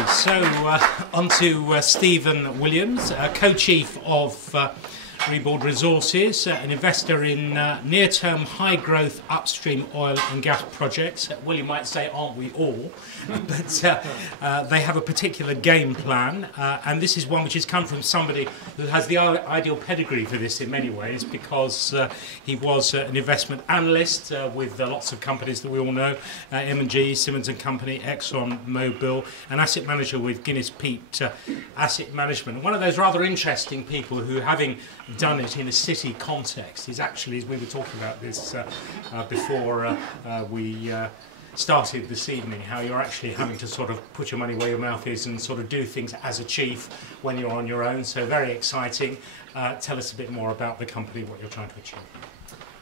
Okay, so on to Stephen Williams, co-chief of Reabold Resources, an investor in near-term high-growth upstream oil and gas projects. Well, you might say, aren't we all? But they have a particular game plan, and this is one which has come from somebody who has the ideal pedigree for this in many ways, because he was an investment analyst with lots of companies that we all know, M&G, Simmons & Company, Exxon Mobil, an asset manager with Guinness Peak Asset Management. One of those rather interesting people who, having done it in a city context, is actually, as we were talking about this before we started this evening, how you're actually having to sort of put your money where your mouth is and sort of do things as a chief when you're on your own. So very exciting. Tell us a bit more about the company, what you're trying to achieve.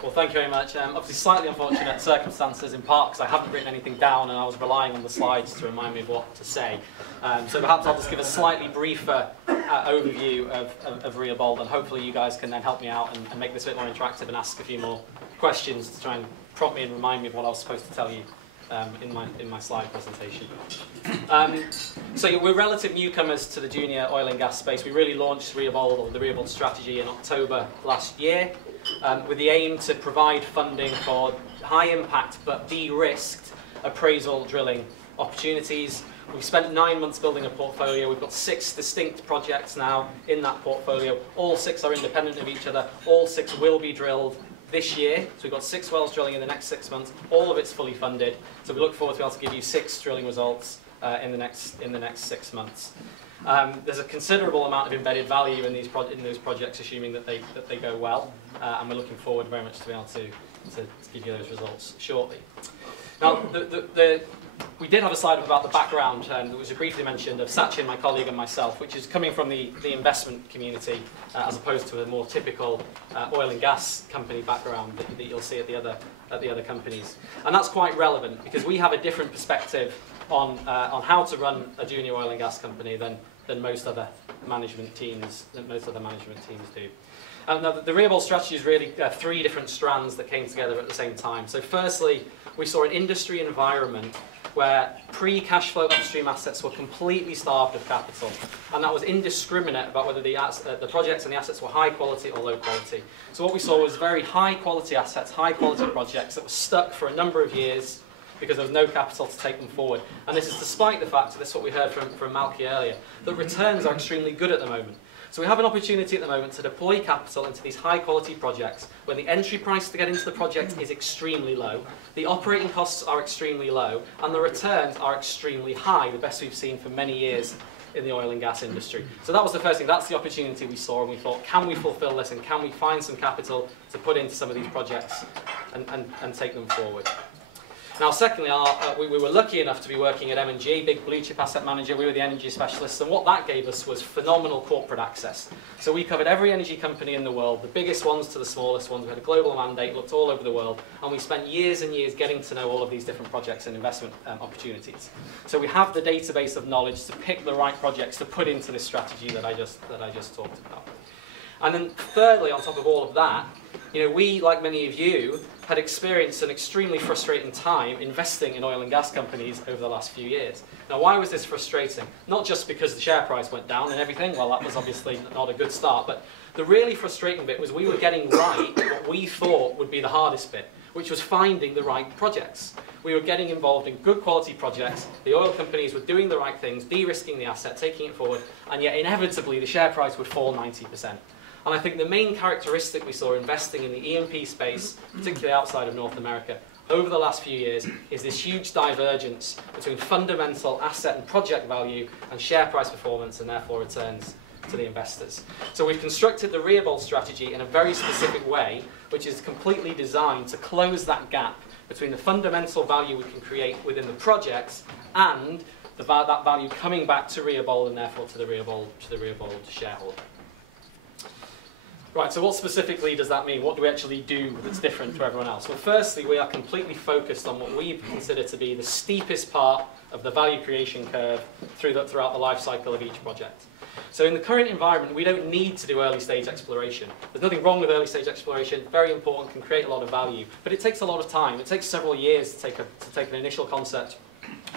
Well, thank you very much. Obviously slightly unfortunate circumstances in part because I haven't written anything down and I was relying on the slides to remind me of what to say. So perhaps I'll just give a slightly briefer overview of Rio Bold, and hopefully you guys can then help me out and make this a bit more interactive and ask a few more questions to try and prompt me and remind me of what I was supposed to tell you in my slide presentation. So we're relative newcomers to the junior oil and gas space. We really launched Reabold, or the Reabold strategy, in October last year, with the aim to provide funding for high impact but de-risked appraisal drilling opportunities. We've spent 9 months building a portfolio. We've got 6 distinct projects now in that portfolio. All 6 are independent of each other. All 6 will be drilled this year. So we've got 6 wells drilling in the next 6 months. All of it's fully funded. So we look forward to be able to give you 6 drilling results in the next 6 months. There's a considerable amount of embedded value in those projects, assuming that they go well, and we're looking forward very much to be able to give you those results shortly. Now, we did have a slide about the background that was briefly mentioned of Sachin, my colleague, and myself, which is coming from the investment community as opposed to a more typical oil and gas company background that you'll see at the other companies. And that's quite relevant because we have a different perspective on how to run a junior oil and gas company than most other management teams do. Now, the Rio Bold strategy is really 3 different strands that came together at the same time. So firstly, we saw an industry environment where pre-cash flow upstream assets were completely starved of capital, and that was indiscriminate about whether the projects and the assets were high quality or low quality. So what we saw was very high quality assets, high quality projects that were stuck for a number of years because there was no capital to take them forward. And this is despite the fact, and this is what we heard from Malcy earlier, that returns are extremely good at the moment. So we have an opportunity at the moment to deploy capital into these high quality projects when the entry price to get into the project is extremely low, the operating costs are extremely low, and the returns are extremely high, the best we've seen for many years in the oil and gas industry. So that was the first thing, that's the opportunity we saw, and we thought, can we fulfill this and can we find some capital to put into some of these projects and take them forward? Now, secondly, we were lucky enough to be working at M&G, big blue chip asset manager. We were the energy specialists, and what that gave us was phenomenal corporate access. So we covered every energy company in the world, the biggest ones to the smallest ones. We had a global mandate, looked all over the world, and we spent years and years getting to know all of these different projects and investment opportunities. So we have the database of knowledge to pick the right projects to put into this strategy that I just talked about. And then thirdly, on top of all of that, we, like many of you, had experienced an extremely frustrating time investing in oil and gas companies over the last few years. Now, why was this frustrating? Not just because the share price went down and everything, well, that was obviously not a good start, but the really frustrating bit was we were getting right what we thought would be the hardest bit, which was finding the right projects. We were getting involved in good quality projects, the oil companies were doing the right things, de-risking the asset, taking it forward, and yet inevitably the share price would fall 90%. And I think the main characteristic we saw investing in the E&P space, particularly outside of North America, over the last few years is this huge divergence between fundamental asset and project value and share price performance and therefore returns to the investors. So we've constructed the Reabold strategy in a very specific way, which is completely designed to close that gap between the fundamental value we can create within the projects and that value coming back to Reabold and therefore to the Reabold shareholder. Right, so what specifically does that mean? What do we actually do that's different to everyone else? Well, firstly, we are completely focused on what we consider to be the steepest part of the value creation curve throughout the life cycle of each project. So in the current environment, we don't need to do early stage exploration. There's nothing wrong with early stage exploration, very important, can create a lot of value, but it takes a lot of time. It takes several years to take an initial concept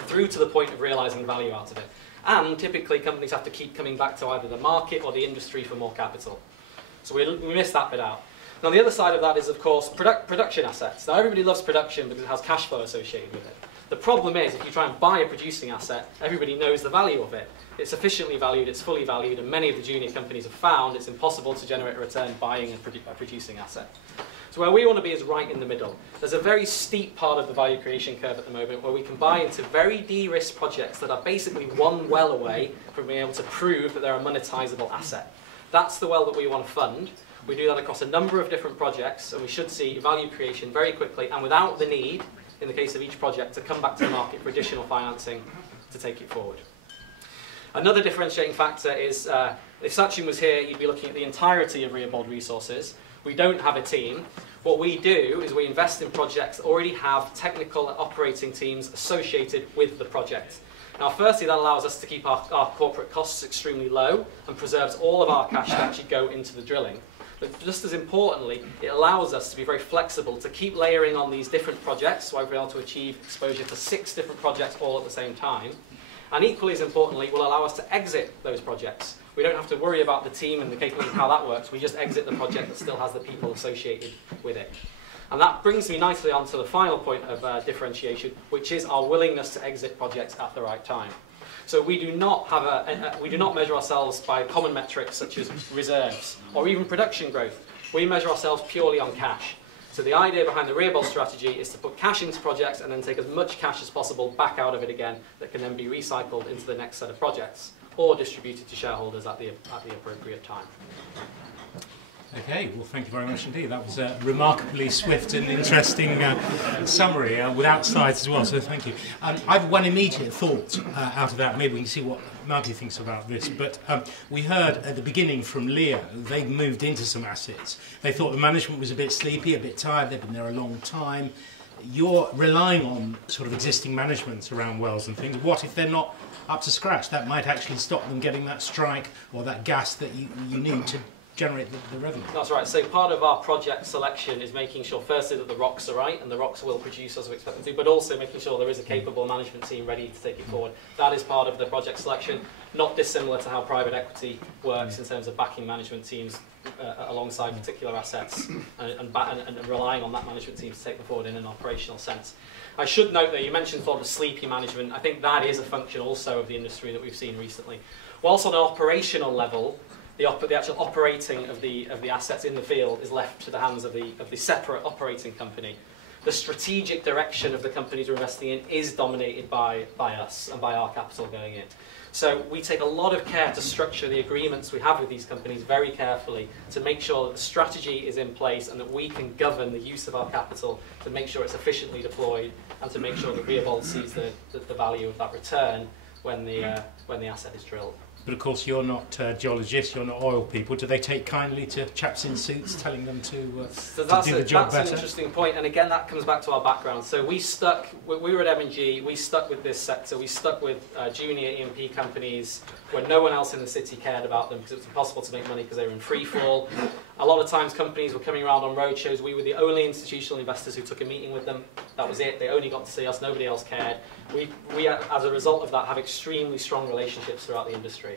through to the point of realizing value out of it. And typically companies have to keep coming back to either the market or the industry for more capital. So we miss that bit out. Now the other side of that is, of course, production assets. Now everybody loves production because it has cash flow associated with it. The problem is, if you try and buy a producing asset, everybody knows the value of it. It's sufficiently valued, it's fully valued, and many of the junior companies have found it's impossible to generate a return buying a producing asset. So where we want to be is right in the middle. There's a very steep part of the value creation curve at the moment where we can buy into very de-risked projects that are basically one well away from being able to prove that they're a monetizable asset. That's the well that we want to fund. We do that across a number of different projects, and we should see value creation very quickly and without the need, in the case of each project, to come back to the market for additional financing to take it forward. Another differentiating factor is, if Sachin was here, he'd be looking at the entirety of Reabold Resources. We don't have a team. What we do is we invest in projects that already have technical and operating teams associated with the project. Now, firstly, that allows us to keep our corporate costs extremely low and preserves all of our cash to actually go into the drilling. But just as importantly, it allows us to be very flexible, to keep layering on these different projects, so I've been able to achieve exposure to 6 different projects all at the same time. And equally as importantly, it will allow us to exit those projects. We don't have to worry about the team and the capability of how that works. We just exit the project that still has the people associated with it. And that brings me nicely on to the final point of differentiation, which is our willingness to exit projects at the right time. So we do not have we do not measure ourselves by common metrics such as reserves or even production growth. We measure ourselves purely on cash. So the idea behind the Reabold strategy is to put cash into projects and then take as much cash as possible back out of it again that can then be recycled into the next set of projects or distributed to shareholders at the appropriate time. Okay, well, thank you very much indeed. That was a remarkably swift and interesting summary without slides as well, so thank you. I have one immediate thought out of that. Maybe we can see what Malcy thinks about this. But we heard at the beginning from Leo, they'd moved into some assets. They thought the management was a bit sleepy, a bit tired, they've been there a long time. You're relying on sort of existing management around wells and things. What if they're not up to scratch? That might actually stop them getting that strike or that gas that you need to generate the revenue. That's right. So part of our project selection is making sure firstly that the rocks are right and the rocks will produce as we expect them to, but also making sure there is a capable management team ready to take it forward. That is part of the project selection, not dissimilar to how private equity works in terms of backing management teams alongside particular assets and relying on that management team to take them forward in an operational sense. I should note that you mentioned sort of sleepy management. I think that is a function also of the industry that we've seen recently. Whilst on an operational level, the actual operating of the assets in the field is left to the hands of the separate operating company. The strategic direction of the companies we're investing in is dominated by us and by our capital going in. So we take a lot of care to structure the agreements we have with these companies very carefully to make sure that the strategy is in place and that we can govern the use of our capital to make sure it's efficiently deployed and to make sure that Reabold sees the value of that return when the asset is drilled. But of course, you're not geologists, you're not oil people. Do they take kindly to chaps in suits telling them to do the job better? That's an interesting point, and again, that comes back to our background. So we were at M&G, we stuck with this sector, we stuck with junior E&P companies where no one else in the city cared about them because it was impossible to make money because they were in free fall. A lot of times companies were coming around on roadshows. We were the only institutional investors who took a meeting with them. That was it. They only got to see us. Nobody else cared. We as a result of that, have extremely strong relationships throughout the industry.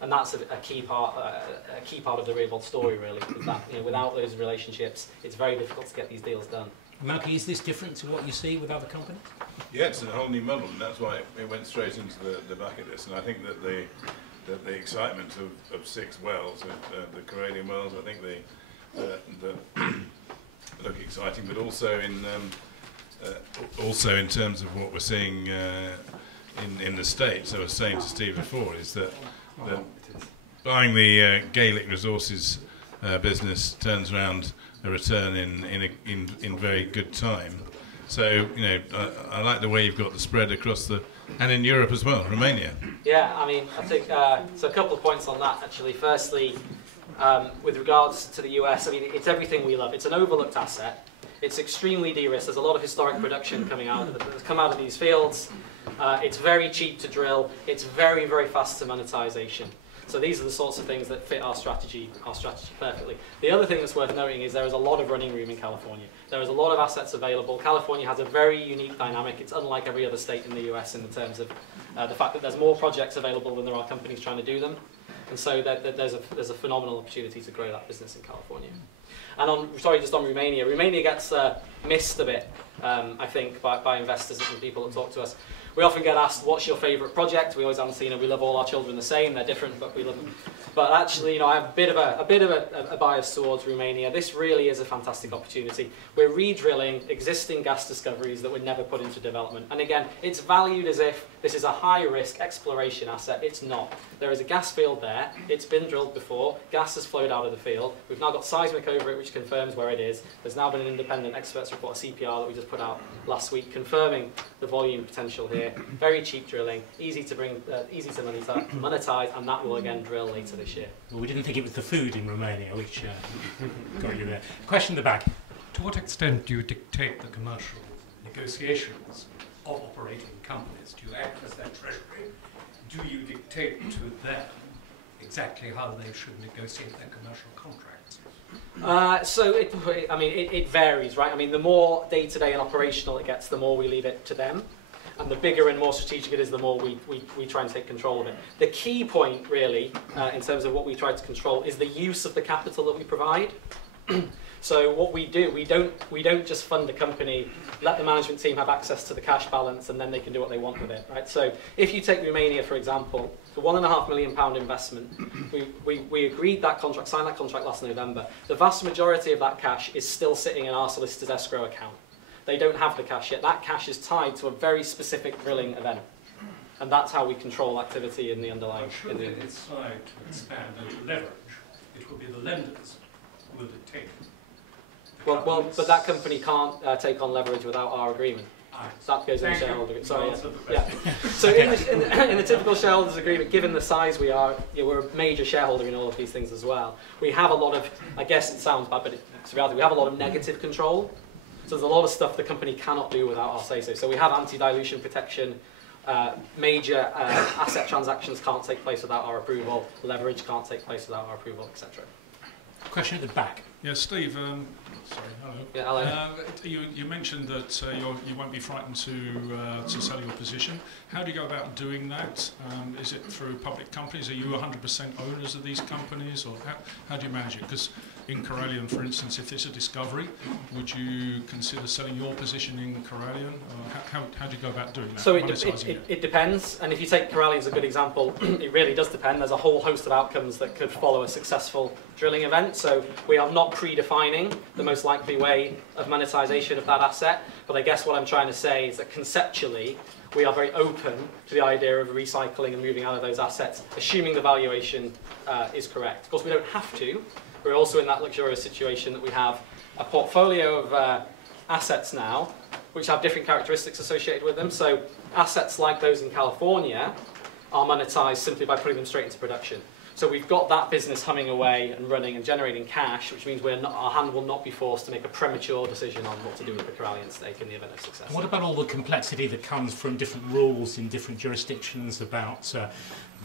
And that's a key part of the Reabold story, really. That, without those relationships, it's very difficult to get these deals done. Malcy, is this different to what you see with other companies? Yeah, it's a whole new model, and that's why it went straight into the bucket list. And I think that the excitement of 6 wells, the Corallian wells, I think they look exciting, but also in terms of what we're seeing in the States. I was saying to Steve before is that buying the Gaelic Resources business turns around a return in very good time. So I like the way you've got the spread across and in Europe as well, Romania. Yeah, I mean, I think so. A couple of points on that actually. Firstly, with regards to the US, I mean, it's everything we love. It's an overlooked asset. It's extremely de-risked. There's a lot of historic production coming out that's come out of these fields. It's very cheap to drill. It's very, very fast to monetization. So these are the sorts of things that fit our strategy perfectly. The other thing that's worth noting is there is a lot of running room in California. There is a lot of assets available. California has a very unique dynamic. It's unlike every other state in the US in terms of The fact that there's more projects available than there are companies trying to do them. And so there's a phenomenal opportunity to grow that business in California. And just on Romania. Romania gets missed a bit, I think, by investors and people that talk to us. We often get asked, what's your favourite project? We always answer, we love all our children the same. They're different, but we love them. But actually, I have a bit of a bias towards Romania. This really is a fantastic opportunity. We're re-drilling existing gas discoveries that were never put into development. And again, it's valued as if this is a high-risk exploration asset. It's not. There is a gas field there. It's been drilled before. Gas has flowed out of the field. We've now got seismic over it, which confirms where it is. There's now been an independent experts report, a CPR, that we just put out last week, confirming the volume potential here. Very cheap drilling, easy to monetize, and that will again drill later this year. Well, we didn't think it was the food in Romania which got you there. Question in the back. To what extent do you dictate the commercial negotiations of operating companies? Do you act as their treasury? Do you dictate to them exactly how they should negotiate their commercial contracts? It varies, right? I mean, the more day-to-day and operational it gets, the more we leave it to them. And the bigger and more strategic it is, the more we try and take control of it. The key point, really, in terms of what we try to control, is the use of the capital that we provide. So what we do, we don't just fund a company, let the management team have access to the cash balance, and then they can do what they want with it, right? So if you take Romania, for example, the £1.5 million investment, we agreed that contract, signed that contract last November. The vast majority of that cash is still sitting in our solicitor's escrow account. They don't have the cash yet. That cash is tied to a very specific drilling event. And that's how we control activity in the underlying... Well, should they decide to expand and to leverage, it will be the lenders who will dictate. But that company can't take on leverage without our agreement. That goes in the shareholder agreement. Sorry, yeah. So in the typical shareholders agreement, given the size we are, we're a major shareholder in all of these things as well. We have a lot of, I guess it sounds bad, but it's reality, we have a lot of negative control. So there's a lot of stuff the company cannot do without our say-so. So we have anti-dilution protection, major asset transactions can't take place without our approval, leverage can't take place without our approval, etc. Question at the back. Yeah, Steve, sorry, hello. Yeah, hello. You mentioned that you won't be frightened to sell your position. How do you go about doing that? Is it through public companies? Are you 100% owners of these companies, or how do you manage it? Because in Corallian, for instance, if it's a discovery, would you consider selling your position in Corallian? How do you go about doing that? So it depends, and if you take Corallian as a good example, it really does depend. There's a whole host of outcomes that could follow a successful drilling event, so we are not predefining the most likely way of monetization of that asset, but I guess what I'm trying to say is that conceptually we are very open to the idea of recycling and moving out of those assets, assuming the valuation is correct. Of course, we don't have to. We're also in that luxurious situation that we have a portfolio of assets now which have different characteristics associated with them. So assets like those in California are monetized simply by putting them straight into production. So we've got that business humming away and running and generating cash, which means our hand will not be forced to make a premature decision on what to do with the Corallian stake in the event of success. What about all the complexity that comes from different rules in different jurisdictions about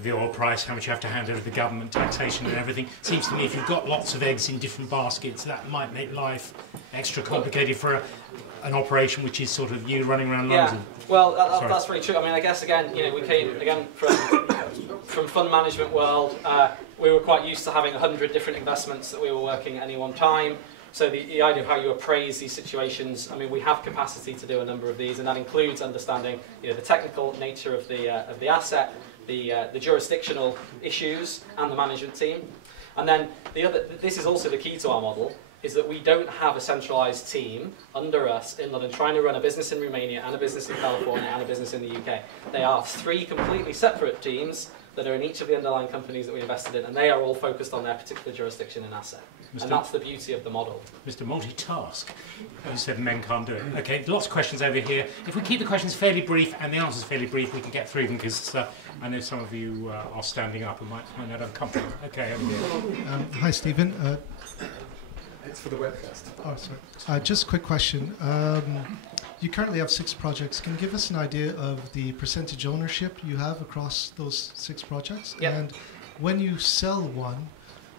the oil price, how much you have to hand over to the government, taxation and everything? It seems to me if you've got lots of eggs in different baskets, that might make life extra complicated for an operation which is sort of you running around London. Yeah, well, that's very true. I mean, I guess, again, we came, again, from fund management world. We were quite used to having 100 different investments that we were working at any one time. So the idea of how you appraise these situations, I mean, we have capacity to do a number of these, and that includes understanding the technical nature of the asset, the jurisdictional issues, and the management team. And then this is also the key to our model, is that we don't have a centralised team under us in London trying to run a business in Romania and a business in California and a business in the UK. They are 3 completely separate teams that are in each of the underlying companies that we invested in, and they are all focused on their particular jurisdiction and asset. And that's the beauty of the model. Mr. Multitask. You said men can't do it. Okay, lots of questions over here. If we keep the questions fairly brief and the answers fairly brief, we can get through them, because I know some of you are standing up and might find that uncomfortable. Okay, over here. Hi, Stephen. It's for the webcast. Oh, sorry. Just a quick question. You currently have 6 projects. Can you give us an idea of the percentage ownership you have across those 6 projects? Yep. And when you sell one,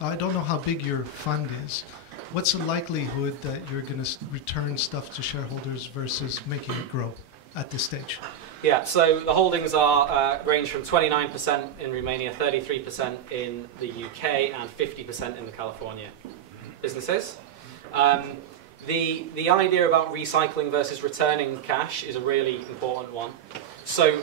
I don't know how big your fund is. What's the likelihood that you're going to return stuff to shareholders versus making it grow at this stage? Yeah, so the holdings are range from 29% in Romania, 33% in the UK, and 50% in the California businesses. The idea about recycling versus returning cash is a really important one. So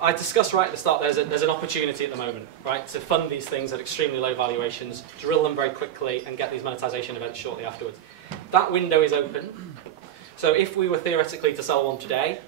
I discussed right at the start, there's an opportunity at the moment, right, to fund these things at extremely low valuations, drill them very quickly, and get these monetization events shortly afterwards. That window is open. So if we were theoretically to sell one today,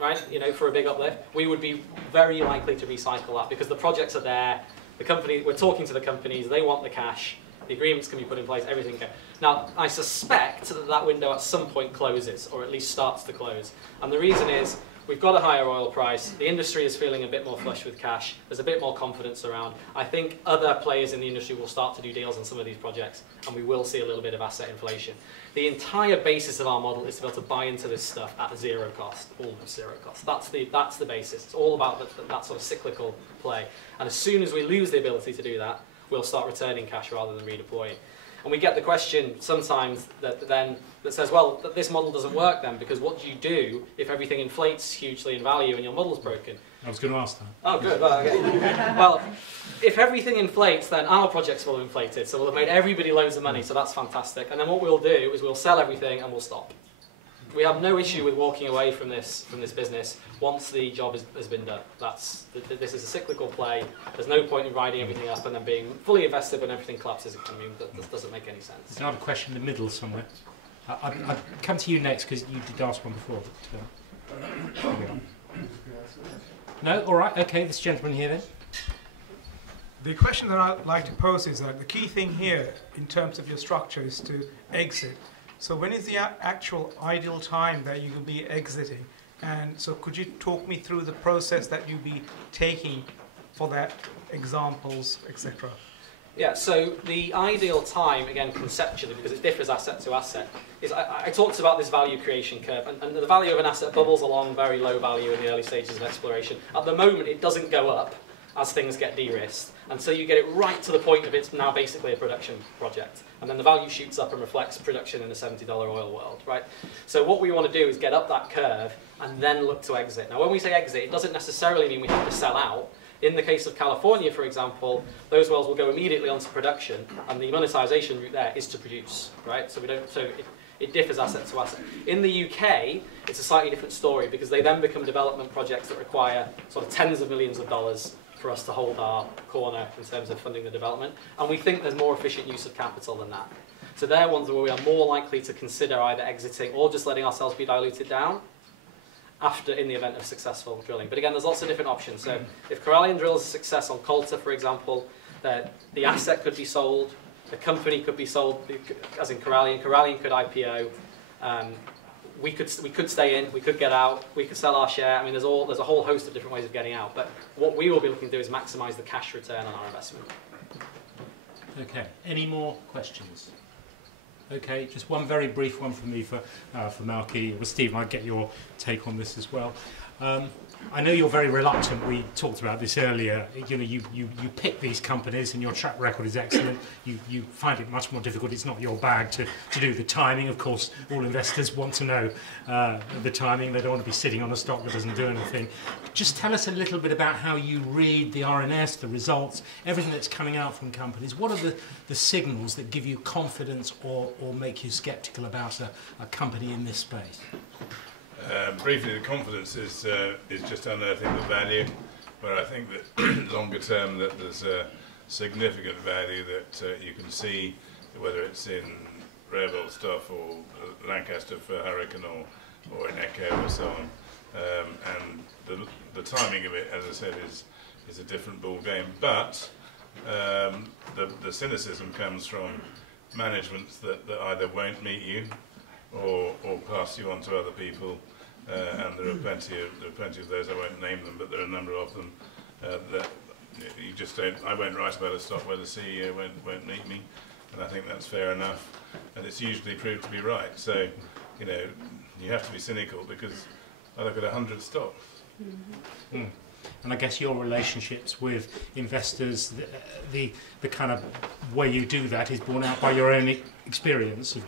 right, you know, for a big uplift, we would be very likely to recycle that because the projects are there, the company, we're talking to the companies, they want the cash, the agreements can be put in place, everything can. Now, I suspect that that window at some point closes, or at least starts to close. And the reason is, we've got a higher oil price, the industry is feeling a bit more flush with cash, there's a bit more confidence around. I think other players in the industry will start to do deals on some of these projects, and we will see a little bit of asset inflation. The entire basis of our model is to be able to buy into this stuff at zero cost, almost zero cost. That's the basis. It's all about that sort of cyclical play. And as soon as we lose the ability to do that, we'll start returning cash rather than redeploying. And we get the question sometimes that says, well, this model doesn't work then, because what do you do if everything inflates hugely in value and your model's broken? I was going to ask that. Oh, good. Well, okay. Well, if everything inflates, then our projects will have inflated. So we'll have made everybody loads of money, so that's fantastic. And then what we'll do is we'll sell everything and we'll stop. We have no issue with walking away from this business once the job has been done. This is a cyclical play. There's no point in riding everything up and then being fully invested when everything collapses. I mean, that doesn't make any sense. There's another question in the middle somewhere. I'll come to you next because you did ask one before. But, no? All right. Okay, this gentleman here then. The question that I'd like to pose is that the key thing here in terms of your structure is to exit. So when is the actual ideal time that you will be exiting? And so could you talk me through the process that you'll be taking for that, examples, etc.? Yeah, so the ideal time, again, conceptually, because it differs asset to asset, is I talked about this value creation curve, and the value of an asset bubbles along very low value in the early stages of exploration. At the moment, it doesn't go up as things get de-risked, and so you get it right to the point of it's now basically a production project. And then the value shoots up and reflects production in a $70 oil world, right? So what we want to do is get up that curve and then look to exit. Now, when we say exit, it doesn't necessarily mean we have to sell out. In the case of California, for example, those wells will go immediately onto production, and the monetization route there is to produce, right? So it differs asset to asset. In the UK, it's a slightly different story because they then become development projects that require sort of tens of millions of dollars for us to hold our corner in terms of funding the development. And we think there's more efficient use of capital than that. So they're ones where we are more likely to consider either exiting or just letting ourselves be diluted down in the event of successful drilling. But again, there's lots of different options. So if Corallian drills a success on Colta, for example, the asset could be sold, the company could be sold, as in Corallian could IPO, we could stay in, we could get out, we could sell our share. I mean, there's a whole host of different ways of getting out. But what we will be looking to do is maximise the cash return on our investment. Okay. Any more questions? Okay. Just one very brief one from me for Malcy. Well, Stephen, I'd get your take on this as well. I know you're very reluctant. We talked about this earlier. You know, you pick these companies, and your track record is excellent. You find it much more difficult. It's not your bag to do the timing. Of course, all investors want to know the timing. They don't want to be sitting on a stock that doesn't do anything. Just tell us a little bit about how you read the RNS, the results, everything that's coming out from companies. What are the signals that give you confidence or make you sceptical about a company in this space? Briefly, the confidence is just unearthing the value, where I think that longer term that there's a significant value that you can see, whether it's in Reabold stuff or Lancaster for Hurricane or in Echo or so on. And the timing of it, as I said, is a different ball game. But the cynicism comes from managements that either won't meet you or pass you on to other people. And there are plenty of those. I won't name them, but there are a number of them that you just don't. I won't write about a stock where the CEO won't meet me, and I think that's fair enough. And it's usually proved to be right. So, you know, you have to be cynical because I look at 100 stocks. Mm-hmm. And I guess your relationships with investors, the kind of way you do that is borne out by your own experience of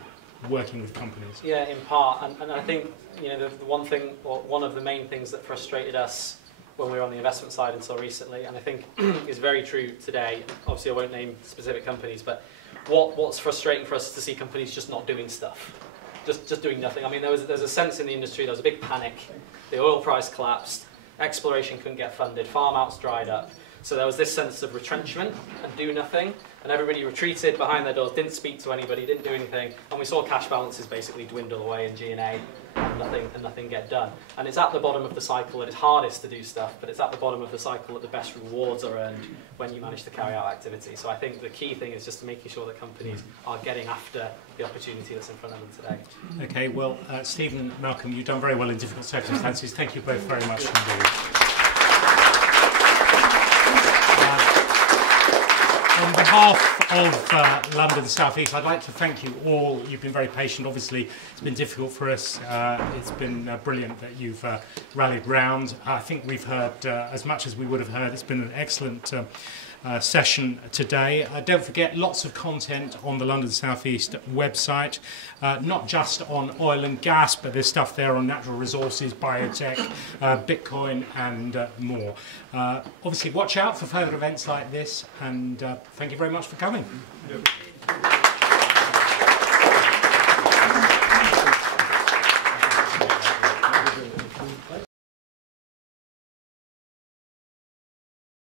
working with companies? Yeah, in part, and I think the one thing, or one of the main things that frustrated us when we were on the investment side until recently, and I think is very true today. Obviously, I won't name specific companies, but what's frustrating for us is to see companies just not doing stuff, just doing nothing. I mean, there's a sense in the industry, there was a big panic, the oil price collapsed, exploration couldn't get funded, farm outs dried up. So there was this sense of retrenchment and do nothing, and everybody retreated behind their doors, didn't speak to anybody, didn't do anything, and we saw cash balances basically dwindle away in G&A and nothing get done. And it's at the bottom of the cycle that it's hardest to do stuff, but it's at the bottom of the cycle that the best rewards are earned when you manage to carry out activity. So I think the key thing is just making sure that companies are getting after the opportunity that's in front of them today. Okay, well, Stephen, Malcolm, you've done very well in difficult circumstances. Thank you both very much indeed. On behalf of London South East, I'd like to thank you all. You've been very patient. Obviously, it's been difficult for us. It's been brilliant that you've rallied round. I think we've heard as much as we would have heard. It's been an excellent session today. Don't forget, lots of content on the London South East website, not just on oil and gas, but there's stuff there on natural resources, biotech, Bitcoin, and more. Obviously, watch out for further events like this, and thank you very much for coming. Yep.